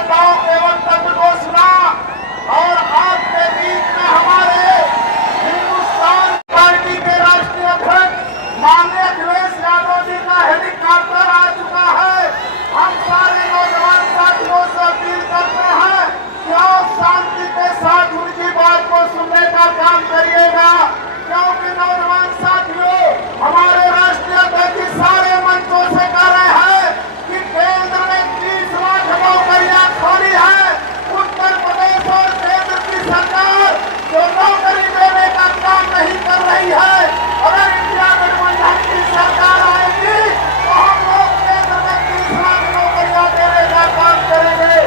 नेताओं के वक्तव्य को सुना और आपके बीच में हमारे हिंदुस्तान पार्टी के राष्ट्रीय अध्यक्ष माननीय अखिलेश यादव जी का हेलीकॉप्टर आ चुका है। हम सारे नौजवान साथियों से अपील करते हैं कि आप शांति के साथ उनकी बात को सुनने का काम करिएगा, क्योंकि नौजवान साथियों हमारे राष्ट्रीय अध्यक्ष सारे मंचों से कह रहे हैं कि केंद्र में 30 लाख नौकरियां खाली है। उत्तर प्रदेश और केंद्र की सरकार जो नौकरी देने का काम नहीं कर रही है, अगर इंडिया गठबंधन की सरकार आएगी तो हम लोग केंद्र में 30 लाख नौकरियां देने का काम करेंगे।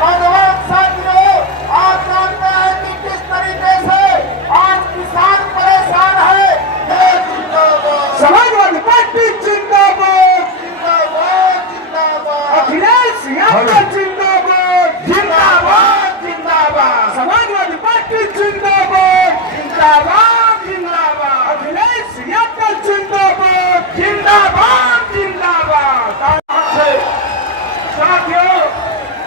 नौजवान साथियों, आप जानते हैं कि किस तरीके से आज किसान परेशान है। समाजवादी पार्टी जिंदाबाद, जिंदाबाद जिंदाबाद, अखिलेश यादव जिंदाबाद, जिंदाबाद जिंदाबाद, समाजवादी पार्टी जिंदाबाद, जिंदाबाद जिंदाबाद, अखिलेश यादव जिंदाबाद, जिंदाबाद जिंदाबाद। साथियों,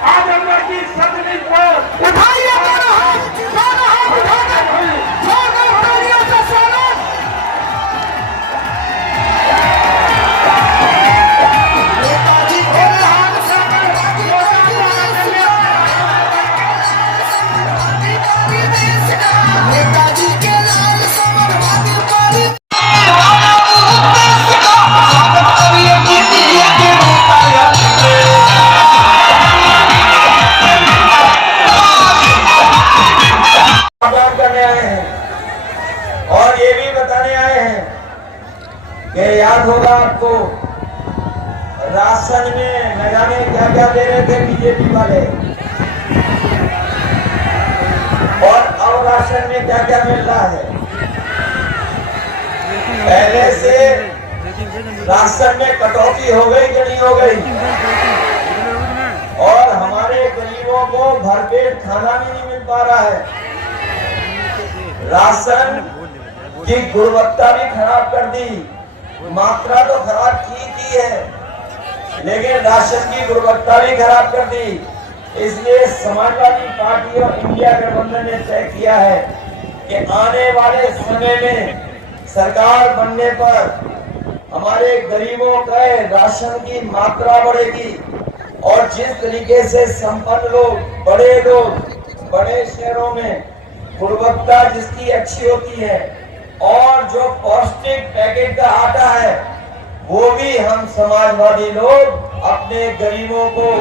आजमगढ़ की सदनी पर उठाइए मेरा हाथ, किसान हाथ उठाकर जोरदार तालियों से स्वागत। नेताजी के लाल नेताजी के लाल समाजवादी पार्टी करने आए हैं और ये भी बताने आए हैं कि याद होगा आपको राशन में न जाने क्या क्या दे रहे थे बीजेपी वाले, और अब राशन में क्या क्या मिल रहा है। पहले से राशन में कटौती हो गई कि नहीं हो गई, और हमारे गरीबों को भरपेट खाना भी नहीं मिल पा रहा है। राशन की गुणवत्ता भी खराब कर दी, मात्रा तो खराब की है, लेकिन राशन की गुणवत्ता भी खराब कर दी। इसलिए समाजवादी पार्टी और इंडिया गठबंधन ने तय किया है कि आने वाले समय में सरकार बनने पर हमारे गरीबों का राशन की मात्रा बढ़ेगी, और जिस तरीके से संपन्न लोग, बड़े लोग बड़े शहरों में गुणवत्ता जिसकी अच्छी होती है, और जो पौष्टिक पैकेट का आटा है वो भी हम समाजवादी लोग अपने गरीबों को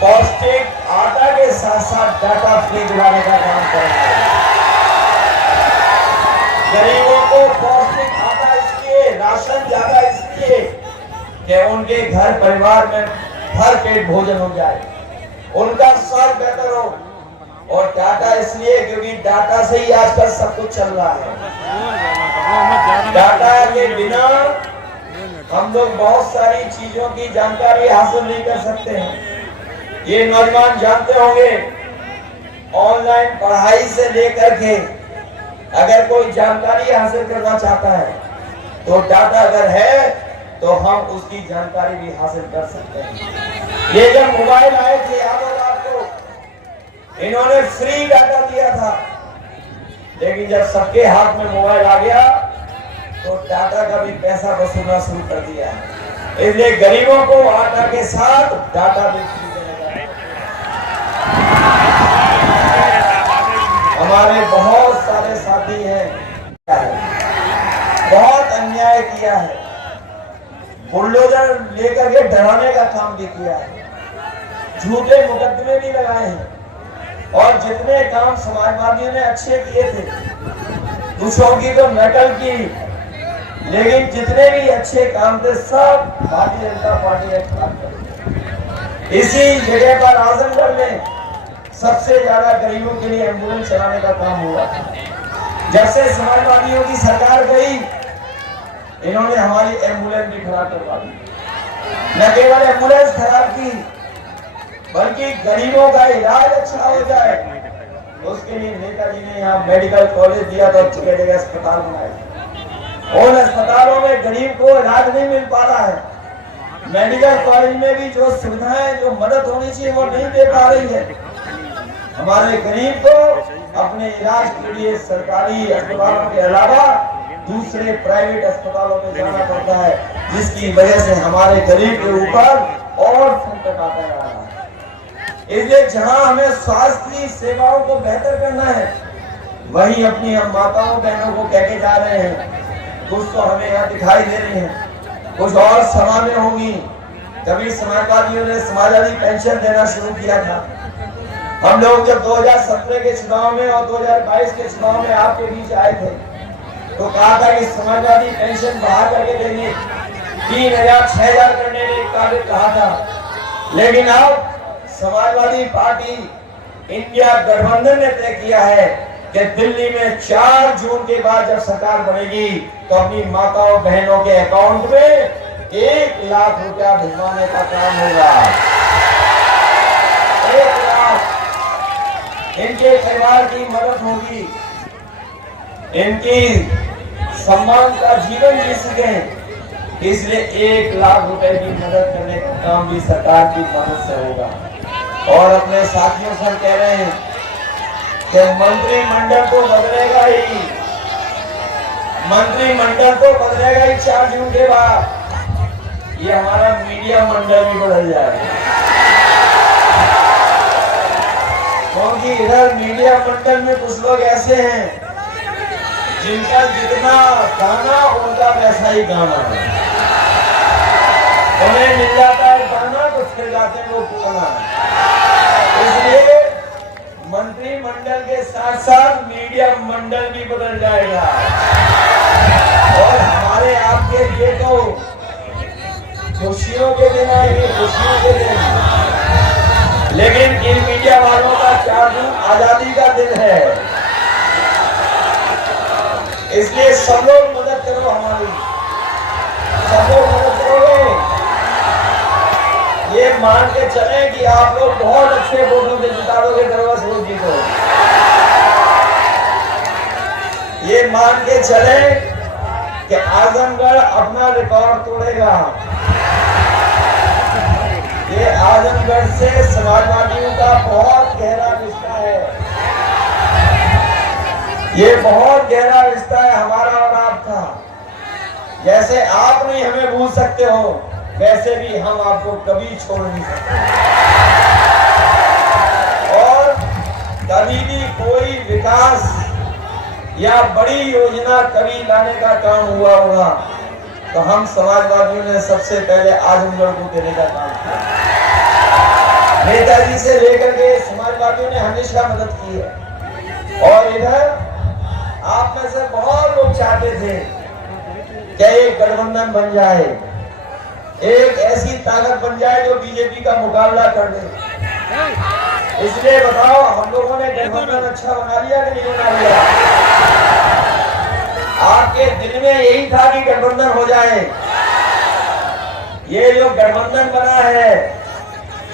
पौष्टिक आटा के साथ साथ डाटा फ्री दिलाने का काम करेंगे। गरीबों को पौष्टिक आटा इसलिए, राशन ज्यादा इसलिए कि उनके घर परिवार में भर पेट भोजन हो जाए, उनका स्वास्थ्य बेहतर हो, और डाटा इसलिए क्योंकि डाटा से ही आजकल सब कुछ चल रहा है। डाटा के बिना हम लोग बहुत सारी चीजों की जानकारी हासिल नहीं कर सकते हैं। ये नौजवान जानते होंगे, ऑनलाइन पढ़ाई से लेकर के अगर कोई जानकारी हासिल करना चाहता है तो डाटा अगर है तो हम उसकी जानकारी भी हासिल कर सकते हैं। ये जब मोबाइल आए थे, याद होगा आपको, इन्होंने फ्री डाटा दिया था, लेकिन जब सबके हाथ में मोबाइल आ गया तो डाटा का भी पैसा वसूलना शुरू कर दिया है। इसलिए गरीबों को आटा के साथ डाटा भी फ्री देने का। हमारे बहुत सारे साथी हैं, बहुत अन्याय किया है, बुलडोजर लेकर के डराने का काम भी किया है, झूठे मुकदमे भी लगाए हैं, और जितने काम समाजवादियों ने अच्छे किए थे, दूसरों की तो नकल की, लेकिन जितने भी अच्छे काम थे सब भारतीय जनता पार्टी ने खराब कर दिए। इसी जगह पर आजमगढ़ में सबसे ज्यादा गरीबों के लिए एम्बुलेंस चलाने का काम हुआ। जब से समाजवादियों की सरकार गई, इन्होंने हमारी एम्बुलेंस भी खराब करवा दी। न केवल एम्बुलेंस खराब की, बल्कि गरीबों का इलाज अच्छा हो जाए उसके लिए नेताजी ने यहाँ मेडिकल कॉलेज दिया था, जगह जगह अस्पताल बनाए। उन अस्पतालों में गरीब को इलाज नहीं मिल पा रहा है। मेडिकल कॉलेज में भी जो सुविधाएं, जो मदद होनी चाहिए वो नहीं दे पा रही है। हमारे गरीब को अपने इलाज के लिए सरकारी अस्पतालों के अलावा दूसरे प्राइवेट अस्पतालों में जाना पड़ता है, जिसकी वजह से हमारे गरीब के ऊपर और संकट आता जा रहा है। इसलिए जहां हमें स्वास्थ्य की सेवाओं को बेहतर करना है, वहीं अपनी हम माताओं बहनों को कह के जा रहे हैं। कुछ तो हमें यहाँ दिखाई दे रही है, कुछ और सभा में होंगी। कभी समाजवादियों ने समाजवादी पेंशन देना शुरू किया था। हम लोग जब 2017 के चुनाव में और 2022 के चुनाव में आपके बीच आए थे तो कहा था कि समाजवादी पेंशन बढ़ा करके देंगे, 3000 6000 करने का कहा था। लेकिन अब समाजवादी पार्टी इंडिया गठबंधन ने तय किया है कि दिल्ली में 4 जून के बाद जब सरकार बनेगी तो अपनी माताओं बहनों के अकाउंट में 1 लाख रुपया भिजवाने का काम होगा। 1 लाख इनके परिवार की मदद होगी, इनकी सम्मान का जीवन जी सके, इसलिए 1 लाख रुपए की मदद करने का काम भी सरकार की मदद से होगा। और अपने साथियों से कह रहे हैं कि मंत्रिमंडल तो बदलेगा ही, मंत्रिमंडल तो बदलेगा ही 4 जून के बाद। ये हमारा मीडिया मंडल भी बदल जाएगा, क्योंकि इधर मीडिया मंडल में कुछ लोग ऐसे हैं जिनका जितना गाना उनका वैसा ही गाना है। उन्हें मिल जाता है गाना तो फिर जाते हैं वो गाना। इसलिए मंत्रिमंडल के साथ साथ मीडिया मंडल भी बदल जाएगा। और हमारे आपके लिए तो खुशियों के दिन आएंगे, खुशियों के दिन। लेकिन इन मीडिया वालों का 4 जून आजादी का दिन है, इसलिए सब लोग मदद करो हमारी, सब लोग मदद करोगे। ये मान के चले कि आप लोग बहुत अच्छे वोटों से जिता दोगे दरबार साहिब जी को। ये मान के चले कि आजमगढ़ अपना रिकॉर्ड तोड़ेगा। ये आजमगढ़ से समाजवादियों का बहुत गहरा रिश्ता है, ये बहुत गहरा रिश्ता है हमारा और आपका। जैसे आप नहीं हमें भूल सकते हो, वैसे भी हम आपको कभी छोड़ नहीं सकते। और कभी भी कोई विकास या बड़ी योजना कभी लाने का काम हुआ होगा तो हम समाजवादियों ने सबसे पहले आजमगढ़ को देने का काम किया। नेताजी से लेकर के समाजवादियों ने हमेशा मदद की है। और इधर आप में से बहुत लोग चाहते थे कि एक गठबंधन बन जाए, एक ऐसी ताकत बन जाए जो बीजेपी का मुकाबला कर दे। इसलिए बताओ, हम लोगों ने गठबंधन अच्छा बना लिया कि नहीं बना लिया? आपके दिल में यही था कि गठबंधन हो जाए। ये जो गठबंधन बना है,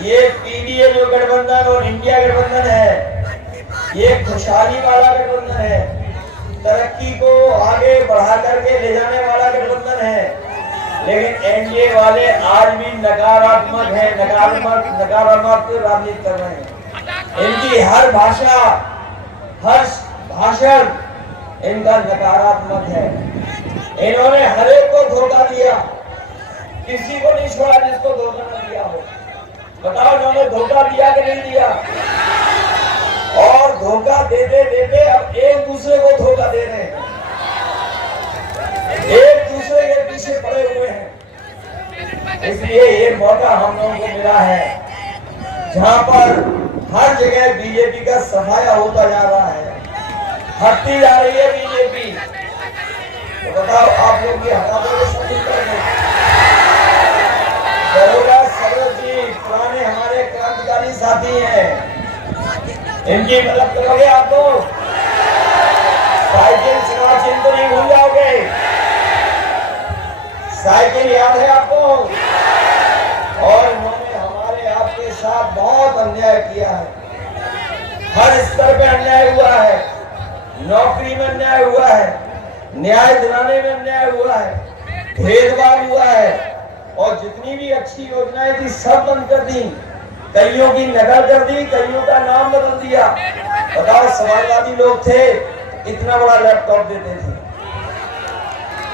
ये पीडीए जो गठबंधन और इंडिया गठबंधन है, ये खुशहाली वाला गठबंधन है, तरक्की को आगे बढ़ा करके ले जाने वाला गठबंधन है। लेकिन एनडीए वाले आज भी नकारात्मक है, नकारात्मक राजनीति कर रहे हैं। इनकी हर भाषा, हर भाषण इनका नकारात्मक है। इन्होंने हर एक को धोखा दिया, किसी को नहीं छोड़ा जिसको धोखा न दिया हो। बताओ, इन्होंने धोखा दिया कि नहीं दिया? और धोखा देते देते अब एक दूसरे को धोखा दे रहे हैं, एक दूसरे के पीछे पड़े हुए हैं। इसलिए ये मौका हम लोगों को मिला है जहां पर हर जगह बीजेपी का सफाया होता जा रहा है, हटती जा रही है बीजेपी। तो बताओ, आप लोग ये हटा दोगे? सरोज जी पुराने हमारे क्रांतिकारी साथी हैं, इनकी मदद करोगे आप लोग? साइकिल चुनाव चिन्ह तो नहीं भूल जाओगे? साइकिल याद है आपको? और इन्होंने हमारे आपके साथ बहुत अन्याय किया है, हर स्तर पे अन्याय हुआ है, नौकरी में अन्याय हुआ है, न्याय दिलाने में अन्याय हुआ है, भेदभाव हुआ है। और जितनी भी अच्छी योजनाएं थी सब बंद कर दी, कईयों की नकल कर दी, कईयों का नाम बदल दिया। बताओ, समाजवादी लोग थे, इतना बड़ा लैपटॉप देते थे,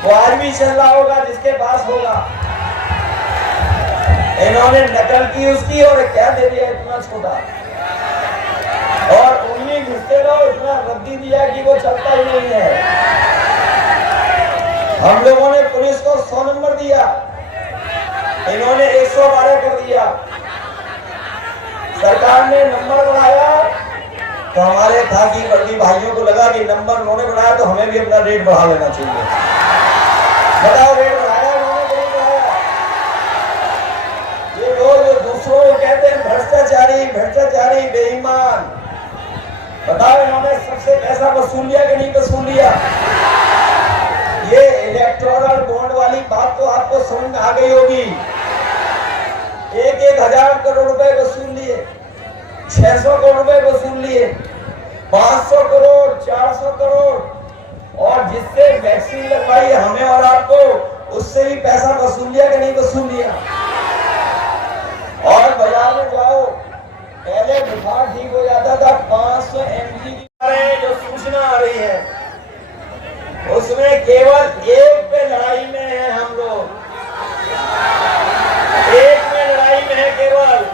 वो आज भी चल रहा होगा जिसके पास होगा। इन्होंने नकल की उसकी और क्या दे दिया इतना छोटा, और उंगली घुसते रहो, इतना रद्दी दिया कि वो चलता ही नहीं है। हम लोगों ने पुलिस को 100 नंबर दिया, इन्होंने 112 कर दिया। सरकार ने नंबर बढ़ाया तो हमारे खाकी वर्दी भाइयों को लगा कि नंबर उन्होंने बढ़ाया तो हमें भी अपना रेट बढ़ा लेना चाहिए। बताओ, रेट बढ़ाया उन्होंने, नहीं बढ़ाया? ये लोग जो दूसरों को कहते हैं भ्रष्टाचारी, भ्रष्टाचारी, बेईमान, बताओ इन्होंने सबसे पैसा वसूल लिया कि नहीं वसूल लिया? ये इलेक्टोरल बॉन्ड वाली बात तो आपको समझ में आ गई होगी। 1,000 करोड़ रुपए वसूल लिए, 600 करोड़ रुपए वसूल लिए, 500 करोड़, 400 करोड़, और जिससे वैक्सीन लगवाई हमें और आपको, उससे भी पैसा वसूल लिया कि नहीं वसूल लिया? और बाजार में जाओ, पहले बुखार ठीक हो जाता था 500 mg की जो सूचना आ रही है, उसमें केवल एक पे लड़ाई में है हम लोग, एक में लड़ाई में है केवल,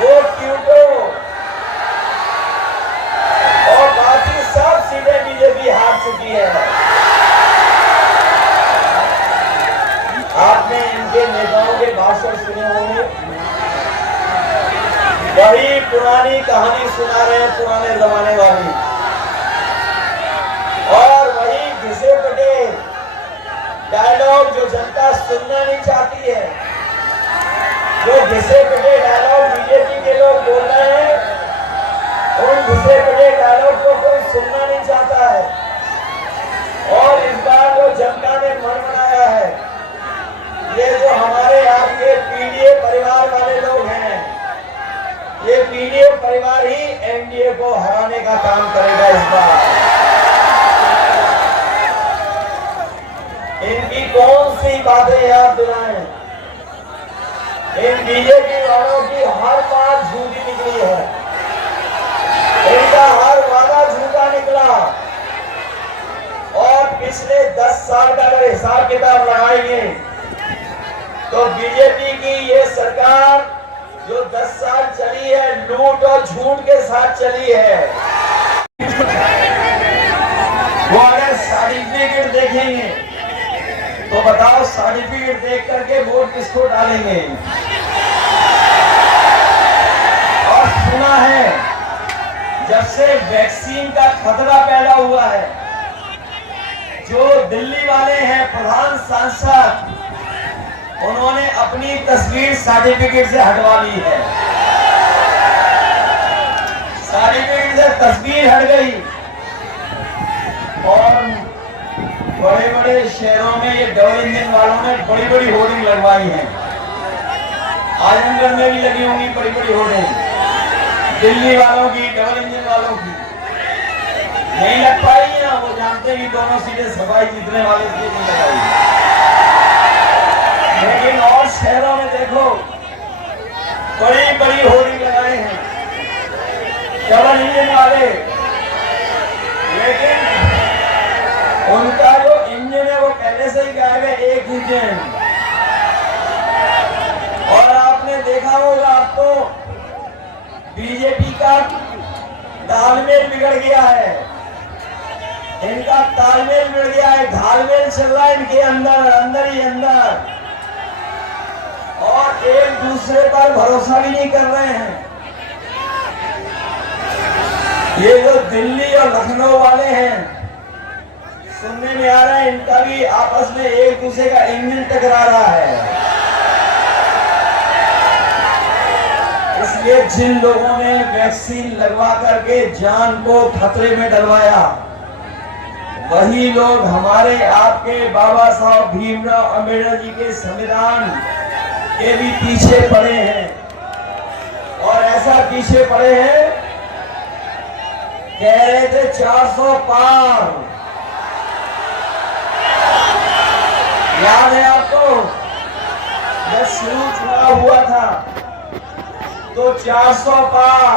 वो क्यूटो, और बाकी सब सीधे बीजेपी हार चुकी है। आपने इनके नेताओं के भाषण सुने होंगे, वही पुरानी कहानी सुना रहे हैं, पुराने जमाने वाली, और वही घिसे पिटे डायलॉग जो जनता सुनना नहीं चाहती है, जो घिसे पिटे डायलॉग बीजेपी के लोग बोल रहे हैं, उन घिसे पिटे डायलॉग को कोई सुनना नहीं चाहता है। और इस बार जो जनता ने मन बनाया है, ये जो हमारे आपके पीडीए परिवार वाले लोग हैं, ये पीडीए परिवार ही एनडीए को हराने का काम करेगा इस बार। इनकी कौन सी बातें याद दिलाएं? इन बीजेपी वालों की हर बात झूठी निकली है, इनका हर वादा झूठा निकला, और पिछले 10 साल का अगर हिसाब किताब लगाएंगे तो बीजेपी की ये सरकार जो 10 साल चली है, लूट और झूठ के साथ चली है। वो अगर सर्टिफिकेट देखेंगे तो बताओ, सर्टिफिकेट देख करके वोट किसको डालेंगे? और सुना है जब से वैक्सीन का खतरा पैदा हुआ है, जो दिल्ली वाले हैं प्रधान सांसद, उन्होंने अपनी तस्वीर सर्टिफिकेट से हटवा ली है। सर्टिफिकेट से तस्वीर हट गई, और बड़े बड़े शहरों में ये डबल इंजन वालों ने बड़ी बड़ी होर्डिंग लगवाई है। आजमगढ़ में भी लगी होंगी बड़ी बड़ी होर्डिंग, दिल्ली वालों की, डबल इंजन वालों की। नहीं लग पाई है, वो जानते हैं कि दोनों सीटें सफाई जीतने वाले सीट नहीं लगाई। लेकिन और शहरों में देखो, बड़ी बड़ी होर्डिंग लगाए हैं डबल इंजन वाले, लेकिन उनका जो इंजन है वो पहले से ही गायब है, एक इंजन। और आपने देखा होगा, आपको बीजेपी का तालमेल बिगड़ गया है, इनका तालमेल बिगड़ गया है, घालमेल चल रहा है इनके अंदर, अंदर ही अंदर, और एक दूसरे पर भरोसा भी नहीं कर रहे हैं। ये जो दिल्ली और लखनऊ वाले हैं, सुनने में आ रहा है इनका भी आपस में एक दूसरे का इंजन टकरा रहा है। इसलिए जिन लोगों ने वैक्सीन लगवा करके जान को खतरे में डलवाया, वही लोग हमारे आपके बाबा साहब भीमराव अंबेडकर जी के संविधान के भी पीछे पड़े हैं। और ऐसा पीछे पड़े हैं, कह रहे थे 400 पार, याद है आपको? जब शुरू चुनाव हुआ था तो 400 पार,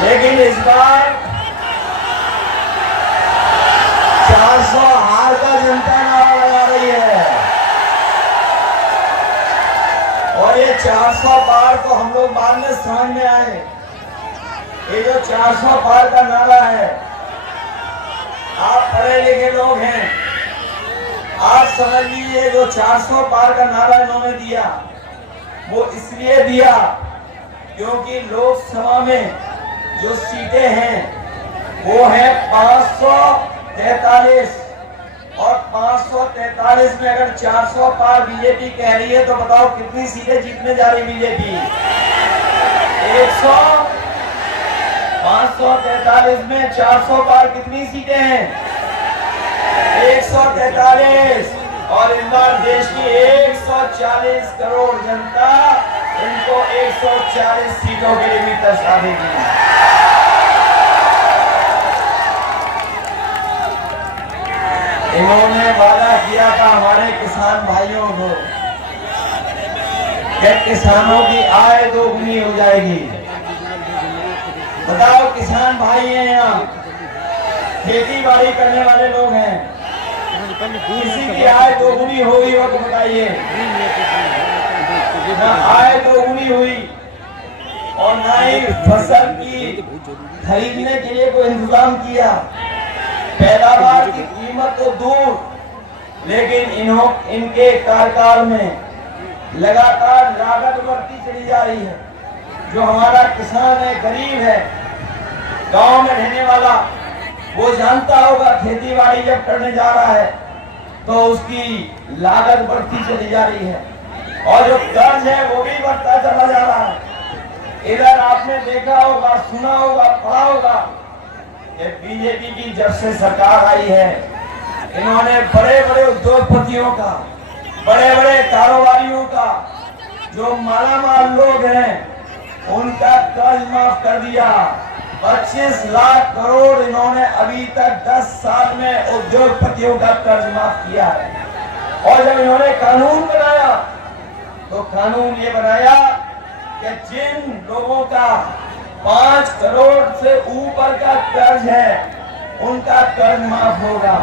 लेकिन इस बार 400 हार का जनता नारा लगा रही है। और ये 400 पार को हम लोग बाद में समझ में आए। ये जो 400 पार का नारा है, आप पढ़े लिखे लोग हैं, आप समझ लीजिए जो 400 पार का नारा इन्होंने दिया वो इसलिए दिया क्योंकि लोकसभा में जो सीटें हैं वो है 543 और 543 में अगर 400 पार बीजेपी कह रही है तो बताओ कितनी सीटें जीतने जा रही बीजेपी? 543 में 400 पार कितनी सीटें हैं? 143। और इस बार देश की 140 करोड़ जनता इनको 140 सीटों के लिए भी दर्शा देगी। इन्होंने वादा किया था हमारे किसान भाइयों को कि किसानों की आय दोगुनी हो जाएगी। बताओ, किसान भाई हैं यहाँ, खेती बाड़ी करने वाले लोग हैं, किसी की आय दोगुनी हुई हो तो बताइए? ना आय दोगुनी हुई और ना ही फसल की खरीदने के लिए कोई इंतजाम किया। पैदावार की कीमत तो दूर, लेकिन इनके कार्यकाल में लगातार लागत बढ़ती चली जा रही है। जो हमारा किसान है, गरीब है, गांव में रहने वाला, वो जानता होगा खेती बाड़ी जब करने जा रहा है तो उसकी लागत बढ़ती चली जा रही है और जो कर्ज है वो भी बढ़ता चला जा रहा है। इधर आपने देखा होगा, सुना होगा, पढ़ा होगा कि बीजेपी की जब से सरकार आई है, इन्होंने बड़े बड़े उद्योगपतियों का, बड़े बड़े कारोबारियों का, जो मालामाल लोग हैं, उनका कर्ज माफ कर दिया। 25 लाख करोड़ इन्होंने अभी तक 10 साल में उद्योगपतियों का कर्ज माफ किया है। और जब इन्होंने कानून बनाया तो कानून ये बनाया कि जिन लोगों का 5 करोड़ से ऊपर का कर्ज है उनका कर्ज माफ होगा,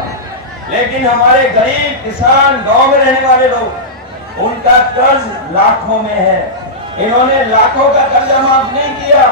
लेकिन हमारे गरीब किसान, गांव में रहने वाले लोग, उनका कर्ज लाखों में है। इन्होंने लाखों का कर्ज माफ नहीं किया,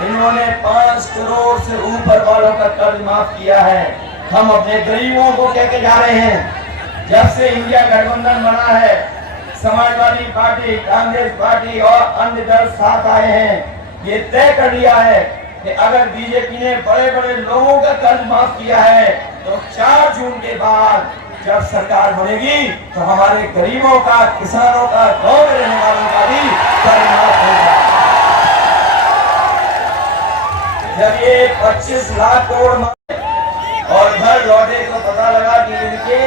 इन्होंने 5 करोड़ से ऊपर वालों का कर्ज माफ किया है। हम अपने गरीबों को कह के जा रहे हैं, जब से इंडिया गठबंधन बना है, समाजवादी पार्टी, कांग्रेस पार्टी और अन्य दल साथ आए हैं, ये तय कर लिया है कि अगर बीजेपी ने बड़े बड़े लोगों का कर्ज माफ किया है तो 4 जून के बाद जब सरकार बनेगी तो हमारे गरीबों का, किसानों का, गांव में रहने वालों का भी कर्ज माफ होगा। जब ये 25 लाख करोड़ और घर लौटे तो पता लगा कि इनके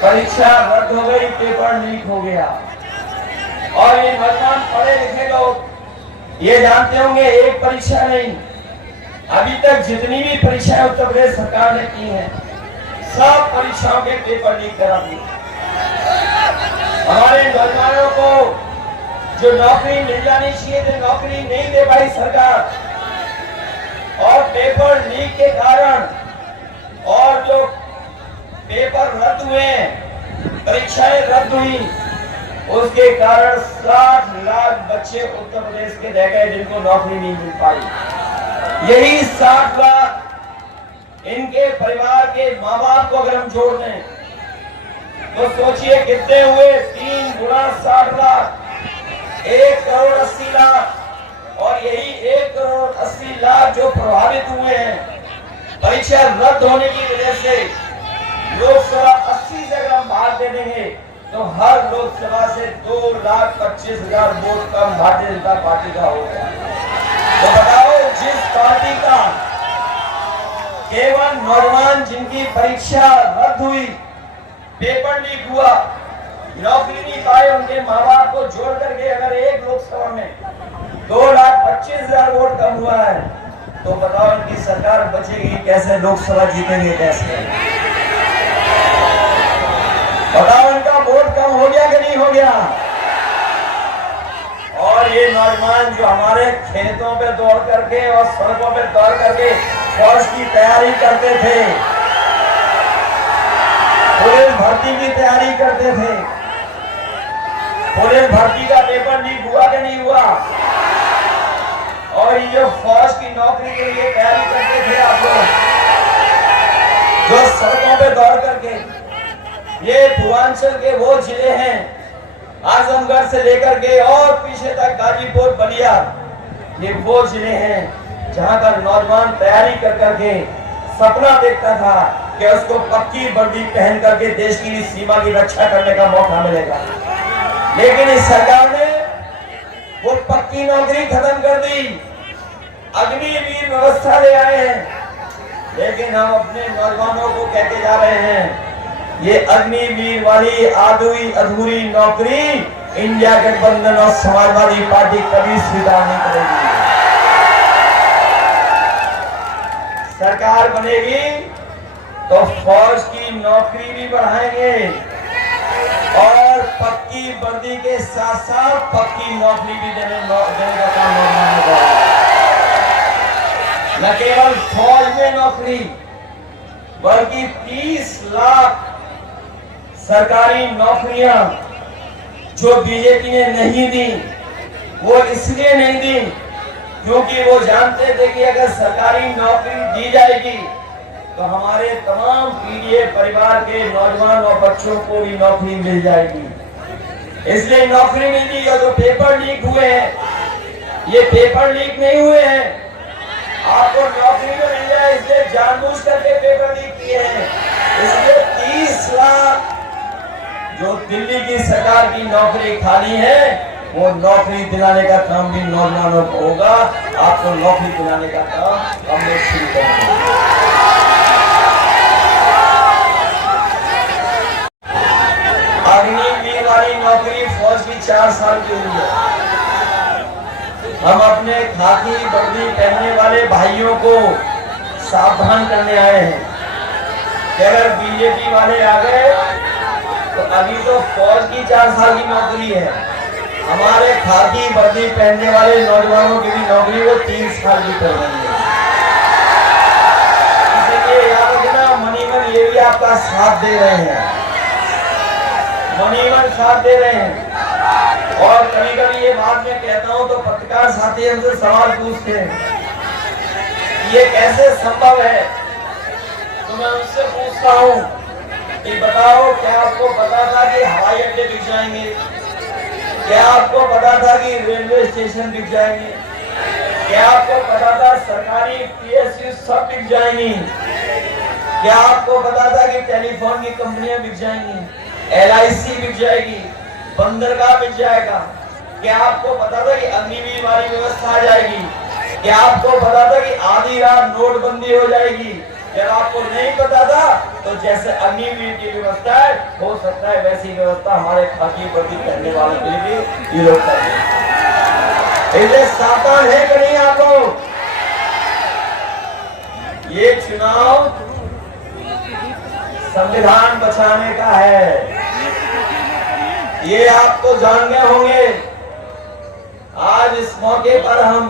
परीक्षा रद्द हो गई, पेपर लीक हो गया। और ये वर्तमान पढ़े लिखे लोग ये जानते होंगे, एक परीक्षा नहीं, अभी तक जितनी भी परीक्षाएं उत्तर प्रदेश सरकार ने की हैं, सब परीक्षाओं के पेपर लीक करा दिए। हमारे नौजवानों को जो नौकरी मिल जानी चाहिए थी, नौकरी नहीं दे पाई सरकार, और पेपर लीक के कारण और जो पेपर रद्द हुए, परीक्षाएं रद्द हुई, उसके कारण 60 लाख बच्चे उत्तर प्रदेश के रह गए जिनको नौकरी नहीं मिल पाई। यही 60 लाख इनके परिवार के माँ बाप को अगर हम जोड़ दें तो सोचिए कितने हुए? 3 गुना 60 लाख, 1 करोड़ 80 लाख। और यही 1 करोड़ 80 लाख जो प्रभावित हुए हैं परीक्षा रद्द होने की वजह से, लोकसभा 80 से अगर हम भाग दे देंगे तो हर लोकसभा से 2,25,000 वोट कम भारतीय जनता पार्टी का होगा। तो बताओ, जिस पार्टी का केवल नौजवान जिनकी परीक्षा रद्द हुई, पेपर लीक हुआ, नौकरी नहीं पाए, उनके माँ बाप को जोड़ करके अगर एक लोकसभा में 2,25,000 वोट कम हुआ है तो बताओ इनकी सरकार बचेगी कैसे? लोकसभा जीतेंगे कैसे? कि नहीं हो गया? और ये नौजवान जो हमारे खेतों पे दौड़ करके और सड़कों पे दौड़ करके फौज की तैयारी करते थे, पुलिस भर्ती की तैयारी करते थे, पुलिस भर्ती का पेपर लीक हुआ कि नहीं हुआ? और ये जो फौज की नौकरी के लिए तैयारी करते थे आप लोग, जो सड़कों पे दौड़ करके, ये पूर्वांचल के वो जिले हैं, आजमगढ़ से लेकर के और पीछे तक गाजीपुर, बलिया, ये वो जिले हैं जहां का नौजवान तैयारी कर करके सपना देखता था कि उसको पक्की वर्दी पहन करके देश की सीमा की रक्षा करने का मौका मिलेगा। लेकिन इस सरकार ने वो पक्की नौकरी खत्म कर दी, अग्निवीर व्यवस्था ले आए हैं। लेकिन हम अपने नौजवानों को कहते जा रहे हैं, ये अग्निवीर वाली आधुरी अधूरी नौकरी इंडिया गठबंधन और समाजवादी पार्टी कभी स्वीकार नहीं करेगी। सरकार बनेगी तो फौज की नौकरी भी बढ़ाएंगे और पक्की वर्दी के साथ साथ पक्की नौकरी भी देने का काम होगा। न केवल फौज में नौकरी, बल्कि 30 लाख सरकारी नौकरियां जो बीजेपी ने नहीं दी, वो इसलिए नहीं दी क्योंकि वो जानते थे कि अगर सरकारी नौकरी दी जाएगी तो हमारे तमाम पीड़ित परिवार के नौजवान और बच्चों को भी नौकरी मिल जाएगी। इसलिए नौकरी नहीं दी। और जो पेपर लीक हुए हैं, ये पेपर लीक नहीं हुए हैं, आपको नौकरी में मिल जाए इसलिए जानबूझ करके पेपर लीक किए हैं। इसलिए 30 लाख जो दिल्ली की सरकार की नौकरी खाली है, वो नौकरी दिलाने का काम भी नौजवानों को होगा। आपको नौकरी दिलाने का काम हम लोग शुरू करेंगे। अग्निवीर वाली नौकरी फौज की 4 साल की हुई है। हम अपने खाकी वर्दी पहनने वाले भाइयों को सावधान करने आए हैं कि अगर बीजेपी वाले आ गए तो अभी तो फौज की 4 साल की नौकरी है, हमारे खाकी वर्दी पहनने वाले नौजवानों की भी नौकरी वो 3 साल की कर रही है। इसलिए याद रखना, मनीमन ये भी आपका साथ दे रहे हैं, मनीमन साथ दे रहे हैं। और कभी कभी ये बात मैं कहता हूं तो पत्रकार साथी हमसे सवाल पूछते हैं, ये कैसे संभव है? तो मैं उनसे पूछता हूं कि बताओ, क्या आपको पता था कि हवाई अड्डे बिक जाएंगे? क्या आपको पता था कि रेलवे स्टेशन बिक जाएंगे? क्या आपको पता था सरकारी पीएसयू सब बिक जाएंगी? क्या आपको पता था कि टेलीफोन की कंपनियां बिक जाएंगी, LIC बिक जाएगी, बंदरगाह बिक जाएगा? क्या आपको पता था कि अग्निवीर वाली व्यवस्था आ जाएगी? क्या आपको पता था कि आधी रात नोटबंदी हो जाएगी? जब आपको नहीं पता था तो जैसे अग्निवीर की व्यवस्था है, हो सकता है वैसी व्यवस्था हमारे खाकी वर्दी पहनने वालों के लिए ये लोग करेंगे। इसलिए सावधान है कि नहीं आप लोग? ये चुनाव संविधान बचाने का है, ये आप तो जान गए होंगे। आज इस मौके पर हम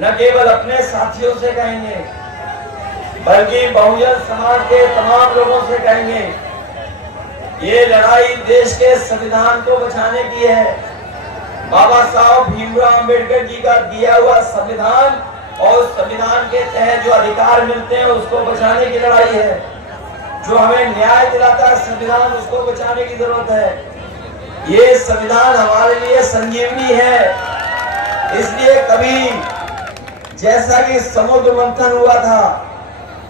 न केवल अपने साथियों से कहेंगे, बल्कि बहुजन समाज के तमाम लोगों से कहेंगे, ये लड़ाई देश के संविधान को बचाने की है। बाबा साहब भीमराव अंबेडकर जी का दिया हुआ संविधान और संविधान के तहत जो अधिकार मिलते हैं उसको बचाने की लड़ाई है। जो हमें न्याय दिलाता है संविधान, उसको बचाने की जरूरत है। ये संविधान हमारे लिए संजीवनी है। इसलिए कभी जैसा कि समुद्र मंथन हुआ था,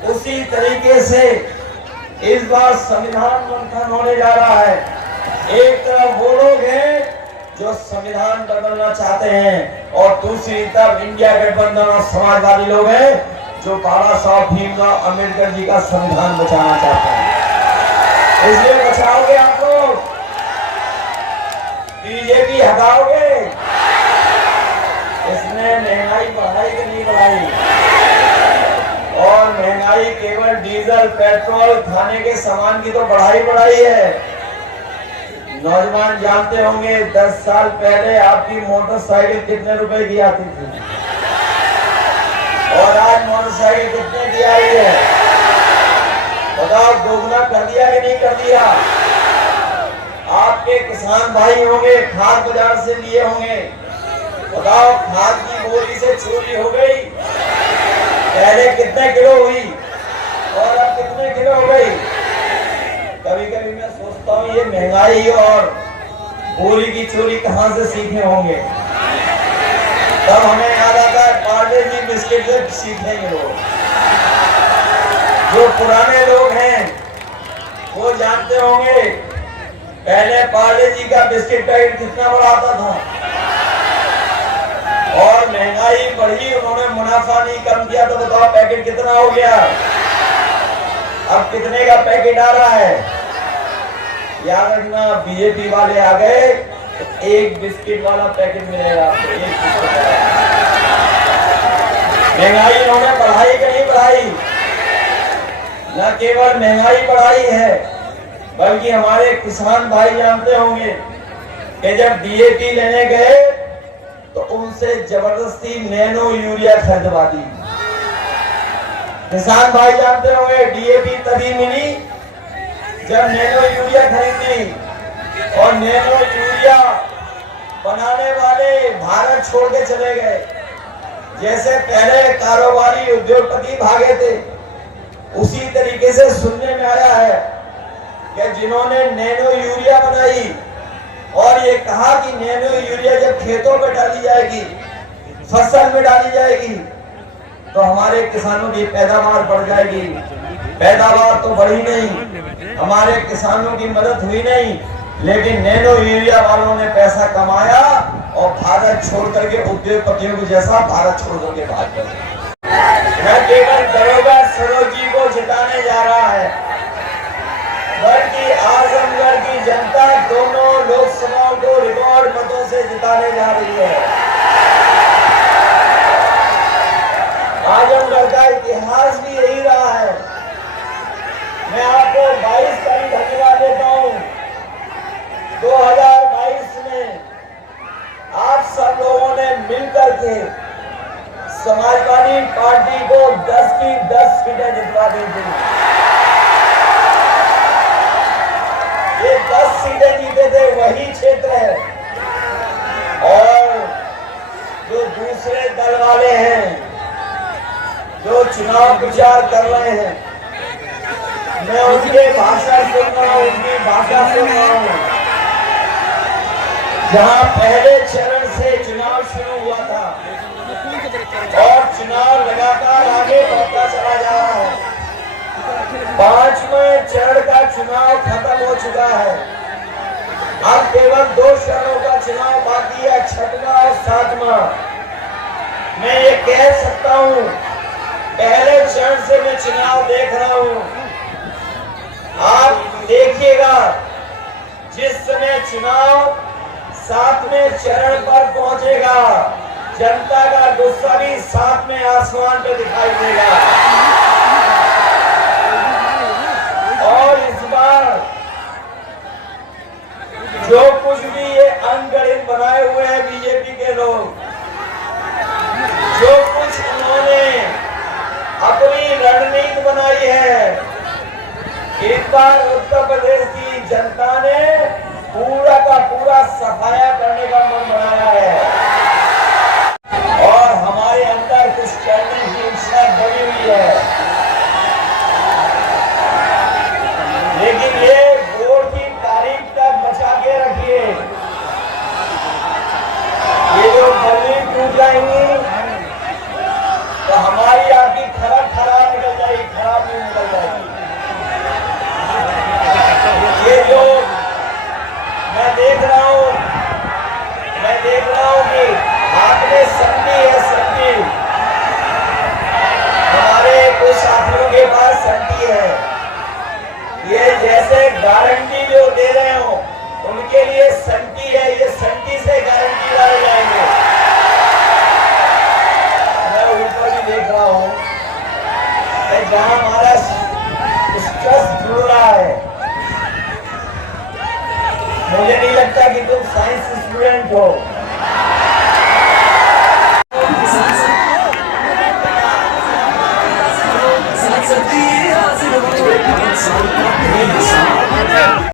उसी तरीके से इस बार संविधान मंथन होने जा रहा है। एक तरफ वो लोग हैं जो संविधान बदलना चाहते हैं और दूसरी तरफ इंडिया गठबंधन और समाजवादी लोग हैं जो बाबा साहब भीमराव अंबेडकर जी का संविधान बचाना चाहते हैं। इसलिए बचाओगे आप लोग, बीजेपी हटाओगे। इसने महंगाई बढ़ाई कि नहीं बढ़ाई? और महंगाई केवल डीजल पेट्रोल खाने के सामान की तो बढ़ाई है, नौजवान जानते होंगे 10 साल पहले आपकी मोटरसाइकिल कितने रुपए की आती थी और आज मोटरसाइकिल कितने की आई है? बताओ, दोगुना कर दिया कि नहीं कर दिया? आपके किसान भाई होंगे, खाद बाजार से लिए होंगे, बताओ खाद की बोरी से चोरी हो गई, पहले कितने किलो हुई और अब कितने किलो हो गई? कभी कभी मैं सोचता हूँ ये महंगाई और बोरी की चोरी कहाँ से सीखे होंगे। तब हमें याद आता है पार्ले जी बिस्किट से सीखेंगे लोग। जो पुराने लोग हैं वो जानते होंगे पहले पार्ले जी का बिस्किट पैकेट कितना बड़ा आता था और महंगाई बढ़ी, उन्होंने मुनाफा नहीं कम किया, तो बताओ पैकेट कितना हो गया? अब कितने का पैकेट आ रहा है? याद रखना, बीजेपी वाले आ गए तो एक बिस्किट वाला पैकेट मिलेगा आपको, एक बिस्किट वाला। महंगाई इन्होंने बढ़ाई कि नहीं बढ़ाई? न केवल महंगाई बढ़ाई है बल्कि हमारे किसान भाई जानते होंगे कि जब डीएपी लेने गए तो उनसे जबरदस्ती नैनो यूरिया खरीदवा दी। किसान भाई जानते होंगे डीएपी तभी मिली जब नैनो यूरिया खरीदी और नैनो यूरिया बनाने वाले भारत छोड़ के चले गए। जैसे पहले कारोबारी उद्योगपति भागे थे, उसी तरीके से सुनने में आया है कि जिन्होंने नैनो यूरिया बनाई और ये कहा कि नैनो यूरिया जब खेतों में डाली जाएगी, फसल में डाली जाएगी तो हमारे किसानों की पैदावार बढ़ जाएगी। पैदावार तो बढ़ी नहीं, हमारे किसानों की मदद हुई नहीं, लेकिन नैनो यूरिया वालों ने पैसा कमाया और भारत छोड़ करके उद्योगपतियों को जैसा भारत छोड़ करके भाग गए। न केवल दरोगा सरोज जी को जिताने जा रहा है बल्कि आजमगढ़ की जनता दोनों लोकसभाओं को रिकॉर्ड मतों से जिताने जा रही है। आजमगढ़ का इतिहास भी यही रहा है। मैं आपको 22 का भी धन्यवाद देता हूँ। 2022 में आप सब लोगों ने मिलकर के समाजवादी पार्टी को 10 की 10 सीटें जितवा दी थी। ये 10 सीटें जीते थे वही क्षेत्र है और जो दूसरे दल वाले हैं जो चुनाव प्रचार कर रहे हैं, मैं उनके भाषा सुन रहा हूँ, उनकी भाषा सुन रहा हूँ। जहाँ पहले चरण से चुनाव शुरू हुआ था और चुनाव लगातार आगे बढ़ता चला जा रहा है। 5वें चरण का चुनाव खत्म हो चुका है। अब केवल 2 चरणों का चुनाव बाकी है, 6वां और 7वां। मैं ये कह सकता हूँ पहले चरण से मैं चुनाव देख रहा हूँ। आप देखिएगा जिस समय चुनाव 7वें चरण पर पहुंचेगा, जनता का गुस्सा भी 7वें आसमान पे दिखाई देगा। और इस बार जो कुछ भी ये अनगढ़ित बनाए हुए हैं बीजेपी के लोग, जो कुछ उन्होंने अपनी रणनीति बनाई है, इस बार उत्तर प्रदेश की जनता ने पूरा का पूरा सफाया करने का मन बनाया है और हमारे अंदर कुछ करने की इच्छा बनी हुई है। लेकिन ये वोट की तारीख तक बचा के रखिए। ये जो गली टूट जाएंगी तो हमारी आपकी खराब निकल जाएगी, खराब नहीं निकल जाएगी। ये जो मैं देख रहा हूँ कि हाथ में संधि है, संधि। हमारे कुछ साथियों के पास संधि है। ये जैसे गारंटी जो दे रहे हो उनके लिए संधि है, ये संधि से गारंटी लाए जाएंगे। मैं ऊपर भी देख रहा हूँ जहाँ हमारा स्ट्रेस जुड़ रहा है, मुझे नहीं लगता कि तुम साइंस स्टूडेंट हो।